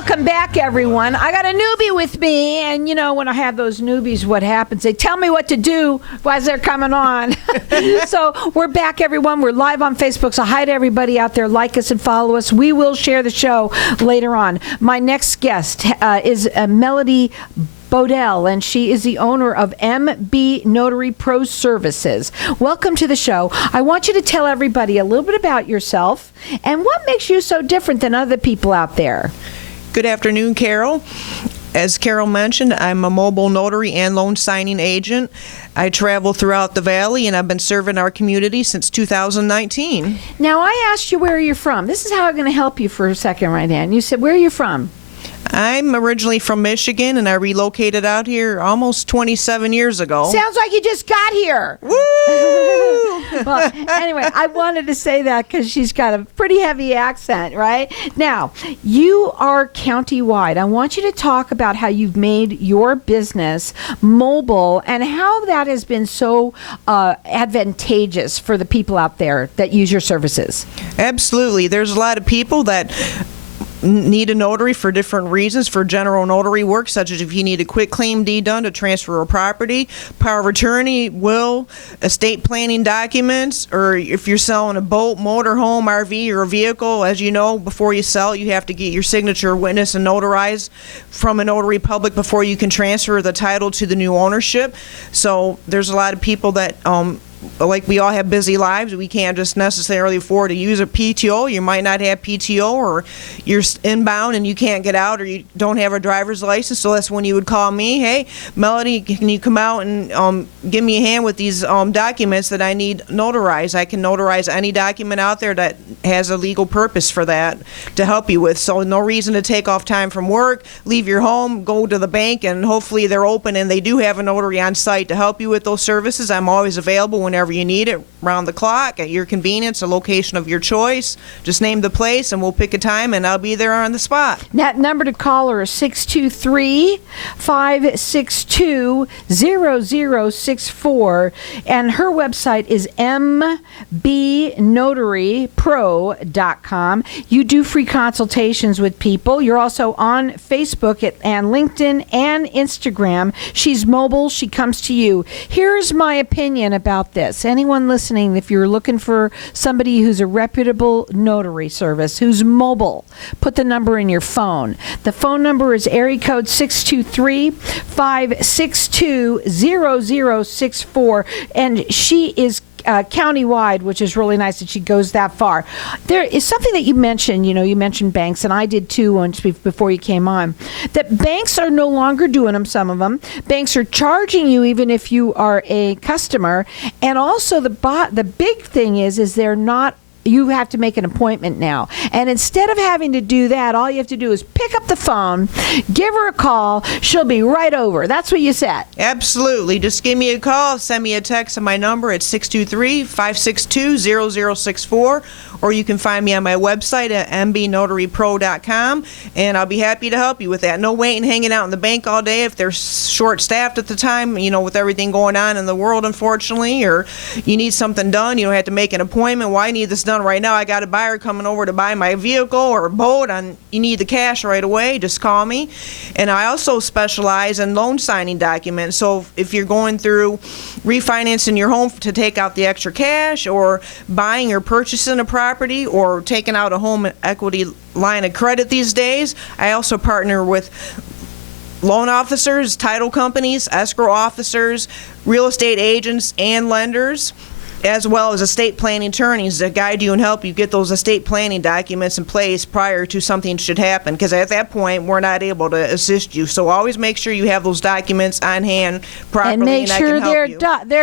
Welcome back, everyone. I got a newbie with me, and you know, when I have those newbies, what happens? They tell me what to do as they're coming on. So we're back, everyone. We're live on Facebook, so hi to everybody out there. Like us and follow us. We will share the show later on. My next guest is Melody Bodell, and she is the owner of MB Notary Pros Services. Welcome to the show. I want you to tell everybody a little bit about yourself and what makes you so different than other people out there. Good afternoon, Carol. As Carol mentioned, I'm a mobile notary and loan signing agent. I travel throughout the Valley, and I've been serving our community since 2019. Now, I asked you where you're from. This is how I'm going to help you for a second right now. And you said, where are you from? I'm originally from Michigan, and I relocated out here almost 27 years ago. Sounds like you just got here. Woo! Well, anyway, I wanted to say that because she's got a pretty heavy accent, right? Now, you are county-wide. I want you to talk about how you've made your business mobile and how that has been so advantageous for the people out there that use your services. Absolutely. There's a lot of people that need a notary for different reasons, for general notary work, such as if you need a quick claim deed done to transfer a property, power of attorney, will, estate planning documents, or if you're selling a boat, motorhome, RV, or a vehicle. As you know, before you sell it, you have to get your signature witnessed and notarized from a notary public before you can transfer the title to the new ownership. So there's a lot of people that like we all have busy lives. We can't just necessarily afford to use a PTO. You might not have PTO, or you're inbound and you can't get out, or you don't have a driver's license. So that's when you would call me. Hey, Melody, can you come out and give me a hand with these documents that I need notarized? I can notarize any document out there that has a legal purpose for that to help you with. So no reason to take off time from work, leave your home, go to the bank, and hopefully they're open and they do have a notary on site to help you with those services. I'm always available whenever you need it, round the clock, at your convenience, a location of your choice. Just name the place and we'll pick a time and I'll be there on the spot. That number to call her is 623-562-0064, and her website is mbnotarypro.com. You do free consultations with people. You're also on Facebook and LinkedIn and Instagram. She's mobile. She comes to you. Here's my opinion about this. Anyone listening, if you're looking for somebody who's a reputable notary service, who's mobile, put the number in your phone. The phone number is area code 623-562-0064, and she is countywide, which is really nice that she goes that far. There is something that you mentioned, you mentioned banks, and I did too once before you came on, that banks are no longer doing them, some of them. Banks are charging you even if you are a customer, and also the big thing is they're not. You have to make an appointment now. And instead of having to do that, all you have to do is pick up the phone, give her a call. She'll be right over. That's what you said. Absolutely. Just give me a call, send me a text on my number at 623-562-0064, or you can find me on my website at mbnotarypro.com, and I'll be happy to help you with that. No waiting, hanging out in the bank all day if they're short-staffed at the time, with everything going on in the world, unfortunately, or you need something done. You don't have to make an appointment. Well, I need this done right now. I got a buyer coming over to buy my vehicle or a boat, and you need the cash right away. Just call me. And I also specialize in loan signing documents. So if you're going through refinancing your home to take out the extra cash, or buying or purchasing a property, or taking out a home equity line of credit these days, I also partner with loan officers, title companies, escrow officers, real estate agents, and lenders, as well as estate planning attorneys that guide you and help you get those estate planning documents in place prior to something should happen, because at that point we're not able to assist you. So always make sure you have those documents on hand properly, and make sure they're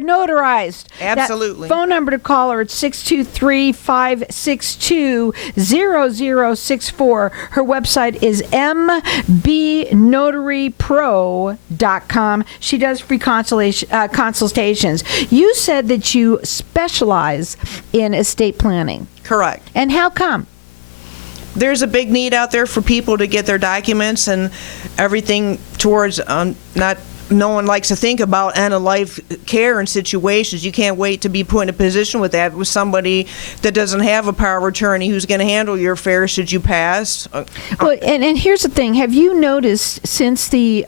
notarized. Absolutely. That phone number to call her at 623-562-0064. Her website is mbnotarypro.com. She does free consultations. You said that you specialize in estate planning. Correct. And how come? There's a big need out there for people to get their documents and everything towards not no one likes to think about end-of-life care and situations. You can't wait to be put in a position with that with somebody that doesn't have a power of attorney who's going to handle your affairs should you pass. Well, and here's the thing. Have you noticed since the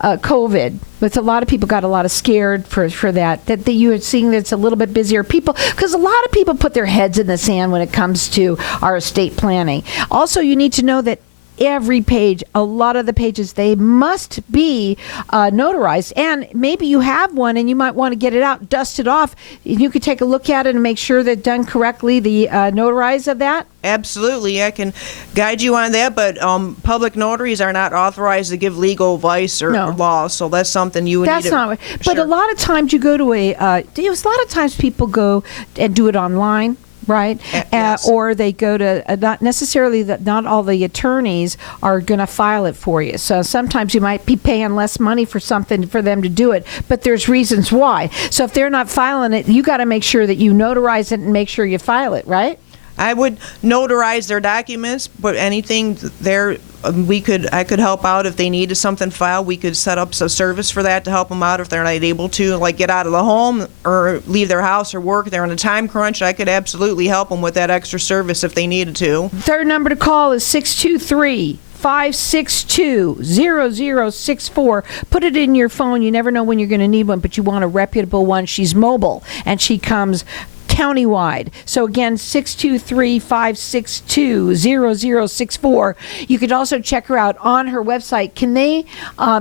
COVID, with a lot of people got a lot of scared for that you are seeing that it's a little bit busier people, because a lot of people put their heads in the sand when it comes to our estate planning. Also, you need to know that every page, a lot of the pages, they must be notarized, and maybe you have one and you might want to get it out, dust it off. You could take a look at it and make sure that done correctly, the notarize of that. Absolutely, I can guide you on that, but public notaries are not authorized to give legal advice or law, so that's something you would need to... That's not... But a lot of times you go to a lot of times people go and do it online. Right, yes. Or they go to not necessarily that. Not all the attorneys are going to file it for you. So sometimes you might be paying less money for something for them to do it, but there's reasons why. So if they're not filing it, you got to make sure that you notarize it and make sure you file it. Right. I would notarize their documents, but anything there, I could help out if they needed something filed. We could set up a service for that to help them out if they're not able to, like, get out of the home or leave their house or work. They're in a time crunch. I could absolutely help them with that extra service if they needed to. Third number to call is 623-562-0064. Put it in your phone. You never know when you're going to need one, but you want a reputable one. She's mobile, and she comes countywide. So again, 623-562-0064. You could also check her out on her website. Can they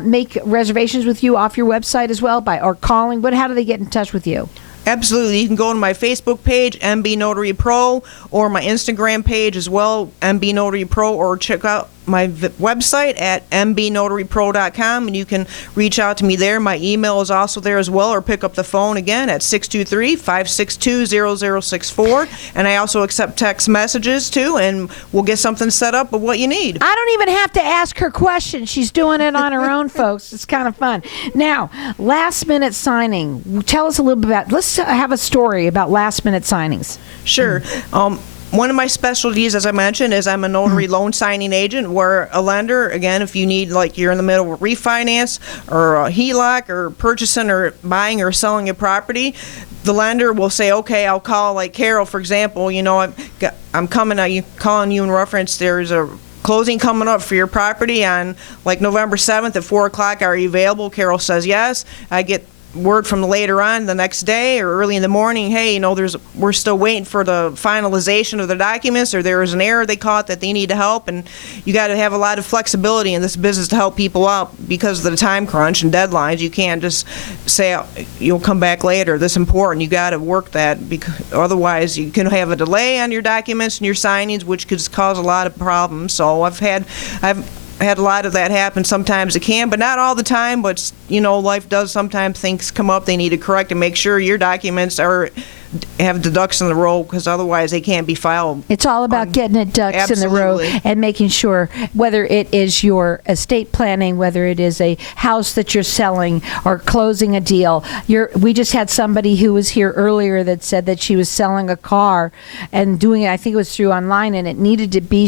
make reservations with you off your website as well, or calling? How do they get in touch with you? Absolutely. You can go to my Facebook page, MB Notary Pro, or my Instagram page as well, MB Notary Pro, or check out my website at mbnotarypro.com, and you can reach out to me there. My email is also there as well, or pick up the phone again at 623-562-0064. And I also accept text messages too, and we'll get something set up with what you need. I don't even have to ask her questions. She's doing it on her own, folks. It's kind of fun. Now, last minute signing. Tell us a little bit about, let's have a story about last minute signings. Sure. One of my specialties, as I mentioned, is I'm a notary loan signing agent, where a lender, again, if you need, like, you're in the middle of a refinance or a HELOC or purchasing or buying or selling a property, the lender will say, okay, I'll call, like Carol, for example, I'm calling you in reference, there's a closing coming up for your property on, like, November 7th at 4 o'clock. Are you available? Carol says yes. I get word from later on the next day or early in the morning, hey, we're still waiting for the finalization of the documents, or there is an error they caught that they need to help. And you got to have a lot of flexibility in this business to help people out because of the time crunch and deadlines. You can't just say you'll come back later. This is important. You got to work that, because otherwise you can have a delay on your documents and your signings, which could cause a lot of problems. So I've had a lot of that happen. Sometimes it can, but not all the time. But life does sometimes, things come up they need to correct and make sure your documents have the ducks in the row, because otherwise they can't be filed. It's all about getting it ducks in the row and making sure, whether it is your estate planning, whether it is a house that you're selling or closing a deal. We just had somebody who was here earlier that said that she was selling a car and doing it, I think it was through online, and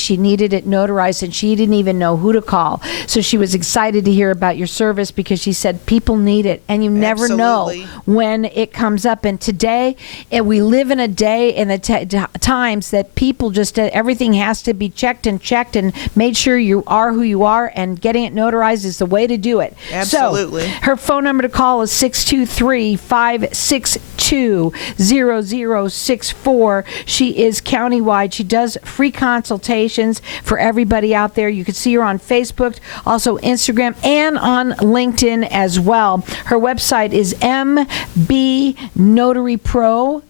she needed it notarized, and she didn't even know who to call. So she was excited to hear about your service, because she said people need it, and you never know when it comes up. And today, and we live in a day in the times that people just everything has to be checked and made sure you are who you are, and getting it notarized is the way to do it. Absolutely. So her phone number to call is 623-562-0064. She is countywide. She does free consultations for everybody out there. You can see her on Facebook, also Instagram, and on LinkedIn as well. Her website is mbnotarypro.com.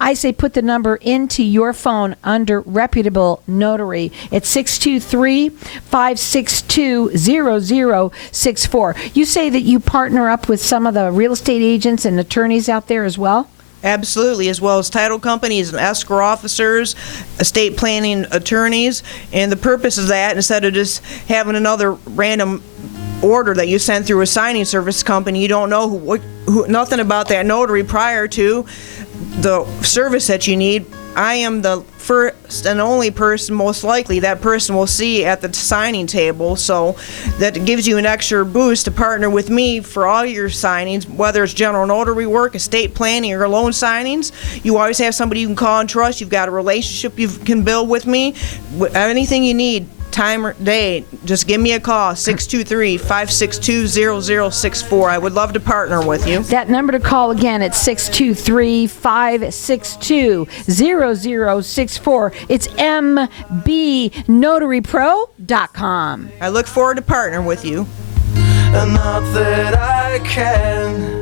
I say put the number into your phone under reputable notary. It's 623-562-0064. You say that you partner up with some of the real estate agents and attorneys out there as well? Absolutely, as well as title companies and escrow officers, estate planning attorneys. And the purpose of that, instead of just having another random order that you send through a signing service company, you don't know who nothing about that notary prior to. the service that you need, I am the first and only person, most likely, that person will see at the signing table. So that gives you an extra boost to partner with me for all your signings, whether it's general notary work, estate planning, or loan signings. You always have somebody you can call and trust. You've got a relationship you can build with me. Anything you need, time or day, just give me a call, 623-562-0064. I would love to partner with you. That number to call again at 623-562-0064. It's mbnotarypro.com. I look forward to partnering with you. And not that I can